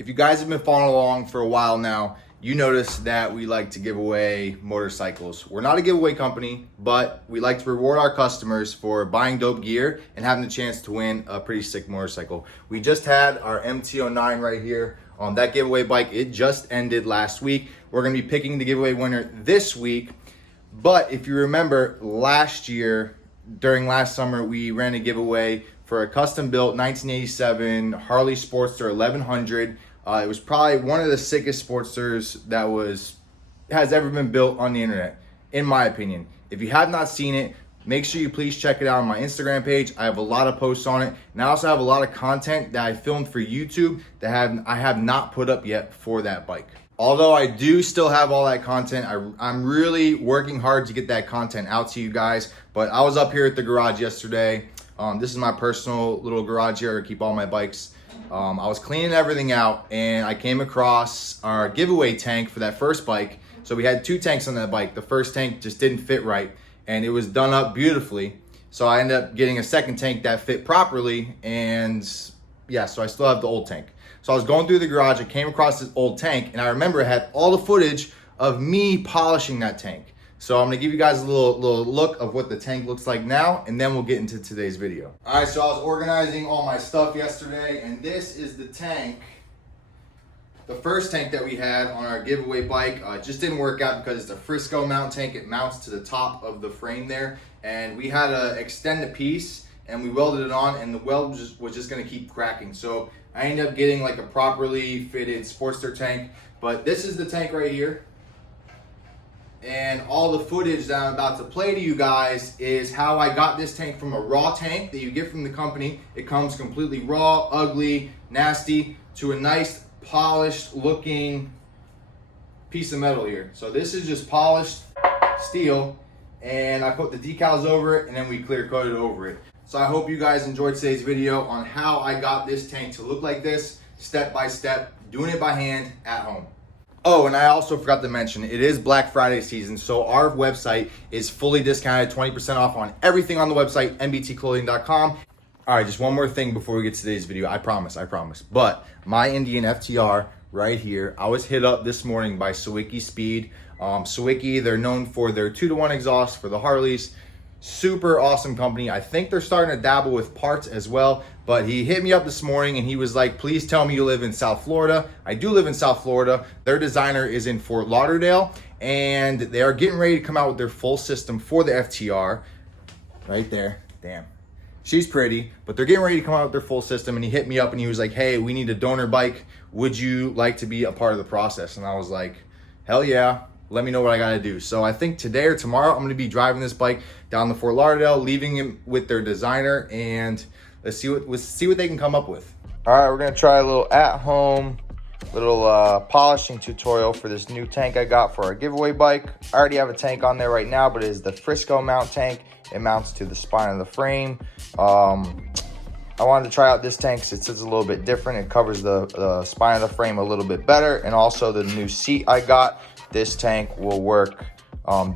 If you guys have been following along for a while now, you notice that we like to give away motorcycles. We're not a giveaway company, but we like to reward our customers for buying dope gear and having the chance to win a pretty sick motorcycle. We just had our MT-09 right here. That giveaway bike, it just ended last week. We're gonna be picking the giveaway winner this week. But if you remember last year, during last summer, we ran a giveaway for a custom built 1987 Harley Sportster 1100. It was probably one of the sickest Sportsters that has ever been built on the internet, in my opinion. If you have not seen it, make sure you please check it out on my Instagram page. I have a lot of posts on it, and I also have a lot of content that I filmed for YouTube that I have not put up yet for that bike. Although I do still have all that content, I'm really working hard to get that content out to you guys. But I was up here at the garage yesterday. This is my personal little garage here. I keep all my bikes. I was cleaning everything out and I came across our giveaway tank for that first bike. So we had 2 tanks on that bike. The first tank just didn't fit right and it was done up beautifully. So I ended up getting a second tank that fit properly, and yeah, so I still have the old tank. So I was going through the garage, I came across this old tank, and I remember it had all the footage of me polishing that tank. So I'm gonna give you guys a little look of what the tank looks like now, and then we'll get into today's video. All right, so I was organizing all my stuff yesterday, and this is the tank. The first tank that we had on our giveaway bike just didn't work out because it's a Frisco mount tank. It mounts to the top of the frame there, and we had to extend the piece, and we welded it on, and the weld was just gonna keep cracking. So I ended up getting like a properly fitted Sportster tank, but this is the tank right here. And all the footage that I'm about to play to you guys is how I got this tank from a raw tank that you get from the company. It comes completely raw, ugly, nasty, to a nice polished looking piece of metal here. So this is just polished steel, and I put the decals over it and then we clear coated over it. So I hope you guys enjoyed today's video on how I got this tank to look like this, step by step, doing it by hand at home. Oh, and I also forgot to mention, it is Black Friday season, so our website is fully discounted, 20% off on everything on the website, nbtclothing.com. All right, just one more thing before we get to today's video. I promise. But my Indian FTR right here, I was hit up this morning by Sawicki Speed. Sawicki, they're known for their 2-to-1 exhaust for the Harleys. Super awesome company. I think they're starting to dabble with parts as well, but he hit me up this morning and he was like, please tell me you live in South Florida. I do live in South Florida. Their designer is in Fort Lauderdale, and they are getting ready to come out with their full system for the FTR. Right there. Damn. She's pretty, but they're getting ready to come out with their full system, and he hit me up and he was like, hey, we need a donor bike. Would you like to be a part of the process? And I was like, hell yeah. Let me know what I gotta do. So I think today or tomorrow, I'm gonna be driving this bike down to Fort Lauderdale, leaving him with their designer, and let's see what they can come up with. All right, we're gonna try a little at-home, polishing tutorial for this new tank I got for our giveaway bike. I already have a tank on there right now, but it is the Frisco mount tank. It mounts to the spine of the frame. I wanted to try out this tank because it sits a little bit different. It covers the spine of the frame a little bit better, and also the new seat I got. This tank will work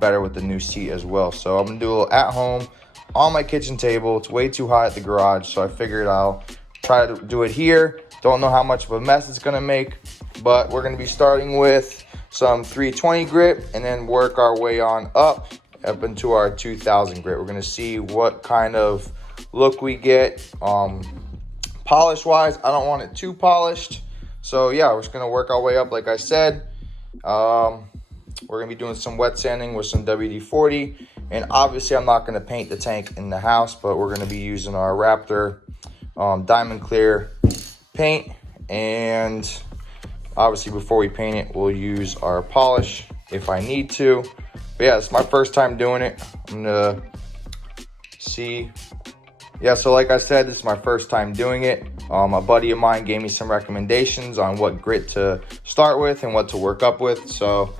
better with the new seat as well. So I'm gonna do a little at home on my kitchen table. It's way too hot at the garage, so I figured I'll try to do it here. Don't know how much of a mess it's gonna make, but we're gonna be starting with some 320 grit and then work our way on up into our 2000 grit. We're gonna see what kind of look we get. Polish wise, I don't want it too polished. So yeah, we're just gonna work our way up like I said. We're gonna be doing some wet sanding with some WD-40, and obviously I'm not gonna paint the tank in the house, but we're gonna be using our Raptor diamond clear paint, and obviously before we paint it, we'll use our polish if I need to. But yeah, it's my first time doing it. I'm gonna see. Yeah, so like I said, this is my first time doing it. A buddy of mine gave me some recommendations on what grit to start with and what to work up with. So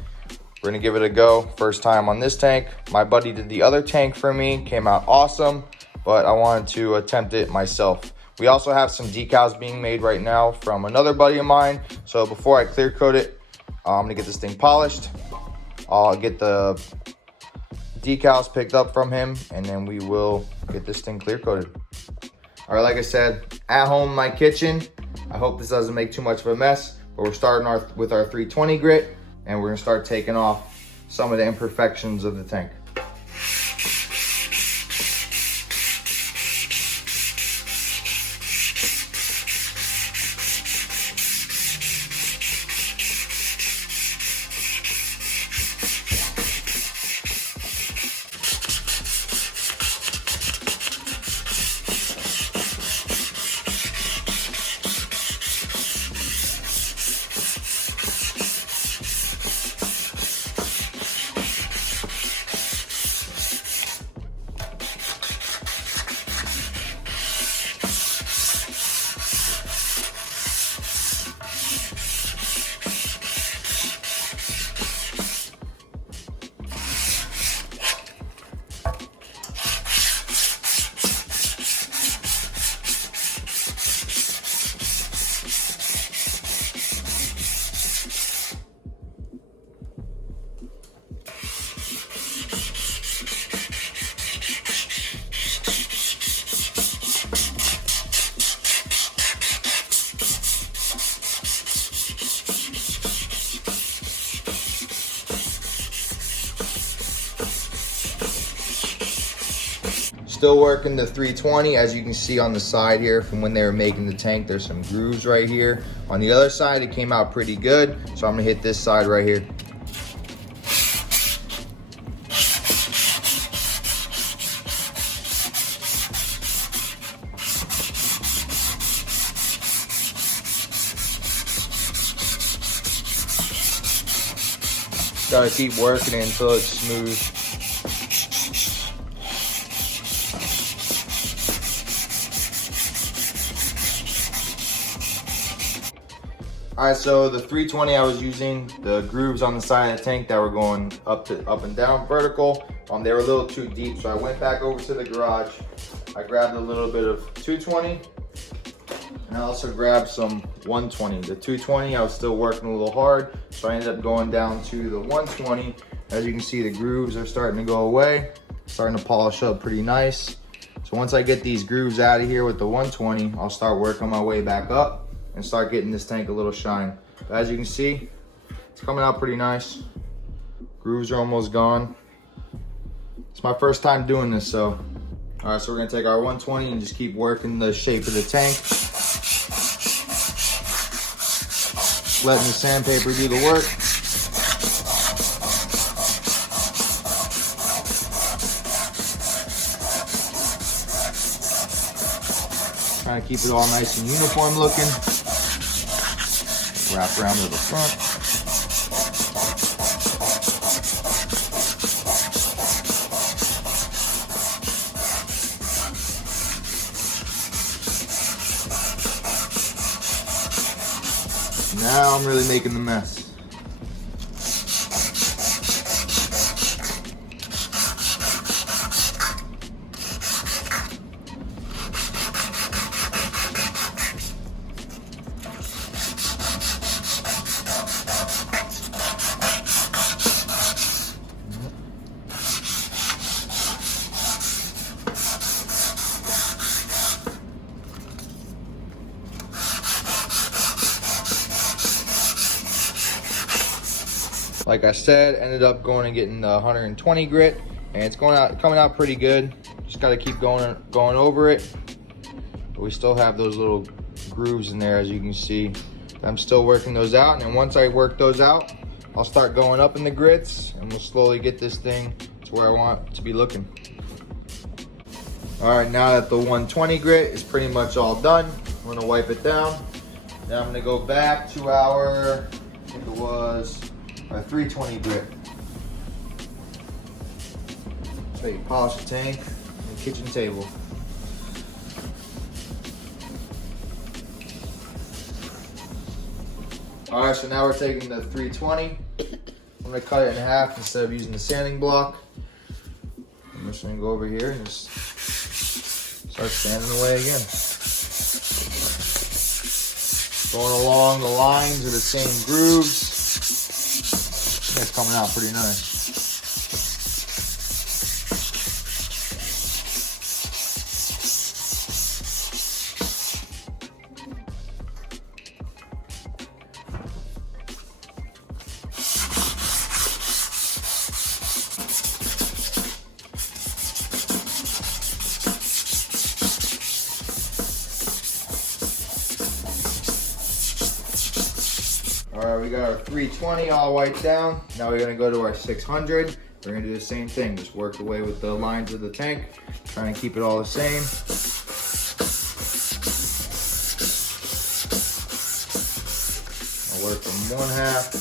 we're gonna give it a go. First time on this tank. My buddy did the other tank for me, came out awesome, but I wanted to attempt it myself. We also have some decals being made right now from another buddy of mine. So before I clear coat it, I'm gonna get this thing polished. I'll get the decals picked up from him, and then we will get this thing clear coated. All right, like I said, at home in my kitchen. I hope this doesn't make too much of a mess, but we're starting with our 320 grit, and we're gonna start taking off some of the imperfections of the tank. Still working the 320, as you can see on the side here from when they were making the tank. There's some grooves right here. On the other side, it came out pretty good. So I'm gonna hit this side right here. Gotta keep working it until it's smooth. All right, so the 320 I was using, the grooves on the side of the tank that were going up and down vertical, they were a little too deep. So I went back over to the garage. I grabbed a little bit of 220, and I also grabbed some 120. The 220, I was still working a little hard, so I ended up going down to the 120. As you can see, the grooves are starting to go away, starting to polish up pretty nice. So once I get these grooves out of here with the 120, I'll start working my way back up and start getting this tank a little shine. But as you can see, it's coming out pretty nice. Grooves are almost gone. It's my first time doing this, so. All right, so we're gonna take our 120 and just keep working the shape of the tank. Letting the sandpaper do the work. Trying to keep it all nice and uniform looking. Wrap around to the front. Now I'm really making the mess. Like I said, ended up going and getting the 120 grit, and it's coming out pretty good. Just got to keep going over it. But we still have those little grooves in there, as you can see. I'm still working those out, and then once I work those out, I'll start going up in the grits, and we'll slowly get this thing to where I want it to be looking. All right, now that the 120 grit is pretty much all done, I'm gonna wipe it down. Now I'm gonna go back to our, I think it was our 320 grit. So you polish the tank and the kitchen table. All right, so now we're taking the 320. I'm gonna cut it in half instead of using the sanding block. I'm just gonna go over here and just start sanding away again. Going along the lines of the same grooves. It's coming out pretty nice. All right, we got our 320 all wiped down. Now we're gonna go to our 600. We're gonna do the same thing, just work away with the lines of the tank, trying to keep it all the same. I'll work from one half.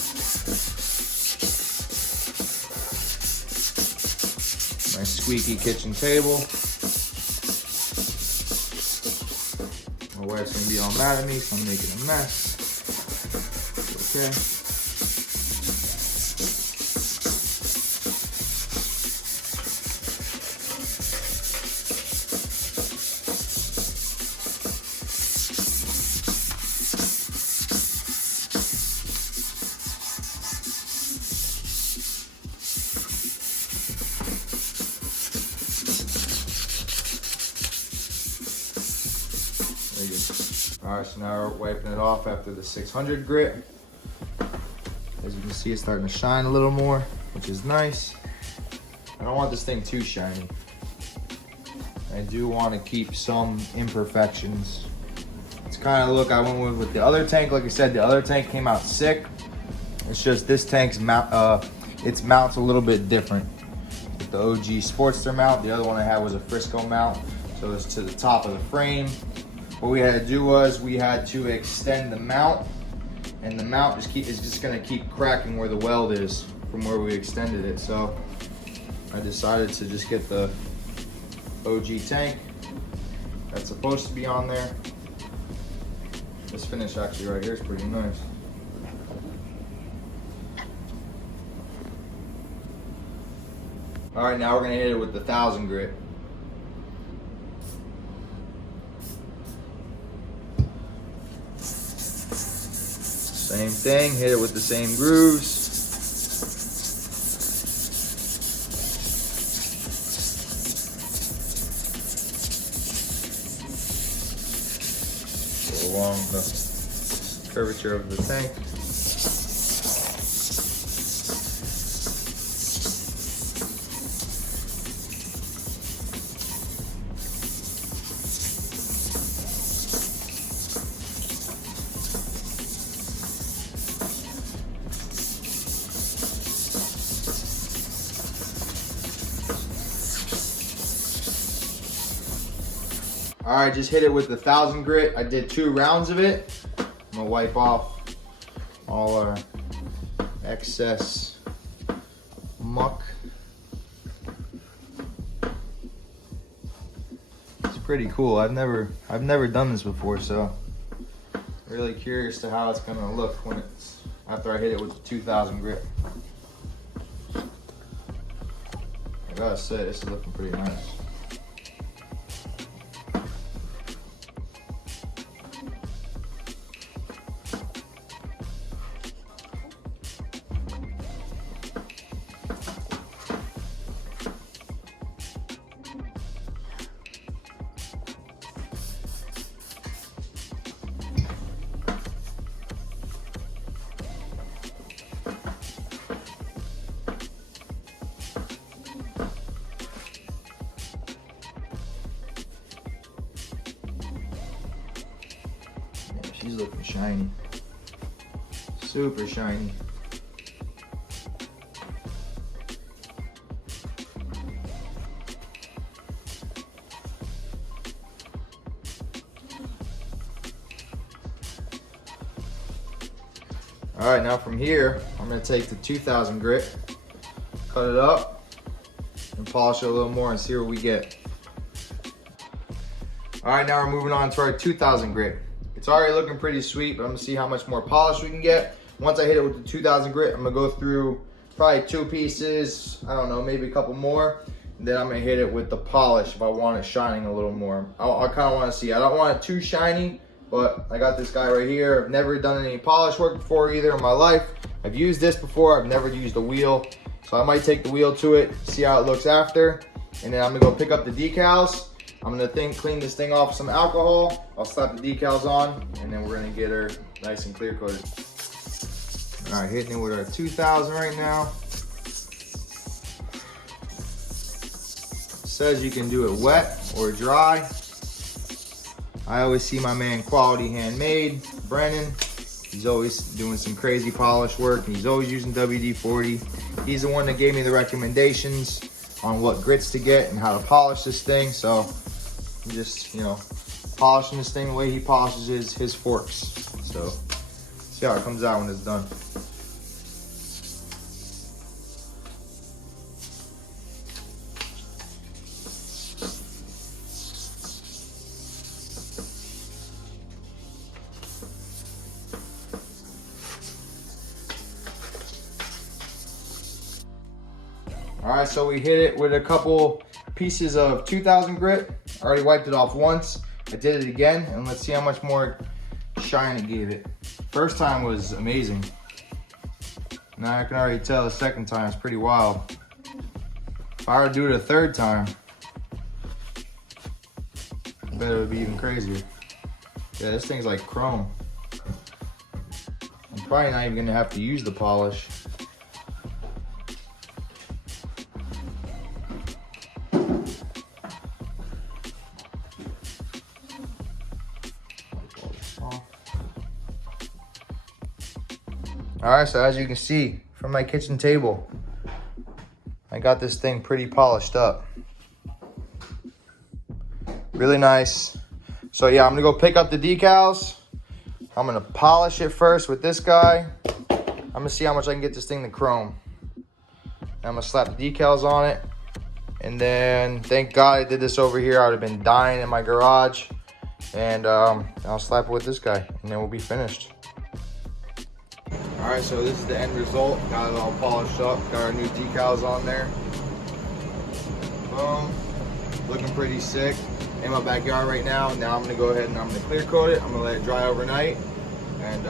My squeaky kitchen table. My wife's gonna be all mad at me, so I'm making a mess. Okay. All right, so now we're wiping it off after the 600 grit. As you can see, it's starting to shine a little more, which is nice. I don't want this thing too shiny. I do want to keep some imperfections. It's kind of the look I went with the other tank. Like I said, the other tank came out sick. It's just this tank's mount, its mount's a little bit different. With the OG Sportster mount, the other one I had was a Frisco mount, so it's to the top of the frame. What we had to do was we had to extend the mount, and the mount is just gonna keep cracking where the weld is from where we extended it. So I decided to just get the OG tank that's supposed to be on there. This finish actually right here is pretty nice. All right, now we're gonna hit it with the 1000 grit. Same thing, hit it with the same grooves. Go along the curvature of the tank. All right, just hit it with the 1000 grit. I did 2 rounds of it. I'm gonna wipe off all our excess muck. It's pretty cool. I've never done this before, so really curious to how it's gonna look when it's after I hit it with the 2000 grit. I gotta say, this is looking pretty nice. She's looking shiny. Super shiny. All right, now from here, I'm gonna take the 2000 grit, cut it up, and polish it a little more and see what we get. All right, now we're moving on to our 2000 grit. It's already looking pretty sweet, but I'm gonna see how much more polish we can get. Once I hit it with the 2000 grit, I'm gonna go through probably 2 pieces, I don't know, maybe a couple more. And then I'm gonna hit it with the polish if I want it shining a little more. I kind of wanna see, I don't want it too shiny, but I got this guy right here. I've never done any polish work before either in my life. I've used this before, I've never used a wheel. So I might take the wheel to it, see how it looks after. And then I'm gonna go pick up the decals. I'm gonna clean this thing off with some alcohol. I'll slap the decals on, and then we're gonna get her nice and clear coated. All right, hitting it with our 2000 right now. It says you can do it wet or dry. I always see my man Quality Handmade, Brennan. He's always doing some crazy polish work, and he's always using WD-40. He's the one that gave me the recommendations on what grits to get and how to polish this thing. So I'm just, you know, polishing this thing the way he polishes his forks. So see how it comes out when it's done. All right, so we hit it with a couple pieces of 2000 grit. I already wiped it off once. I did it again, and let's see how much more shine it gave it. First time was amazing. Now I can already tell the second time is pretty wild. If I were to do it a third time, I bet it would be even crazier. Yeah, this thing's like chrome. I'm probably not even gonna have to use the polish. All right, so as you can see from my kitchen table, I got this thing pretty polished up. Really nice. So yeah, I'm gonna go pick up the decals. I'm gonna polish it first with this guy. I'm gonna see how much I can get this thing to chrome. I'm gonna slap the decals on it. And then, thank God I did this over here. I would have been dying in my garage. And I'll slap it with this guy, and then we'll be finished. All right, so this is the end result. Got it all polished up. Got our new decals on there. Boom. Looking pretty sick. In my backyard right now. Now I'm gonna go ahead and I'm gonna clear coat it. I'm gonna let it dry overnight and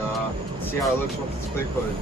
see how it looks once it's clear coated.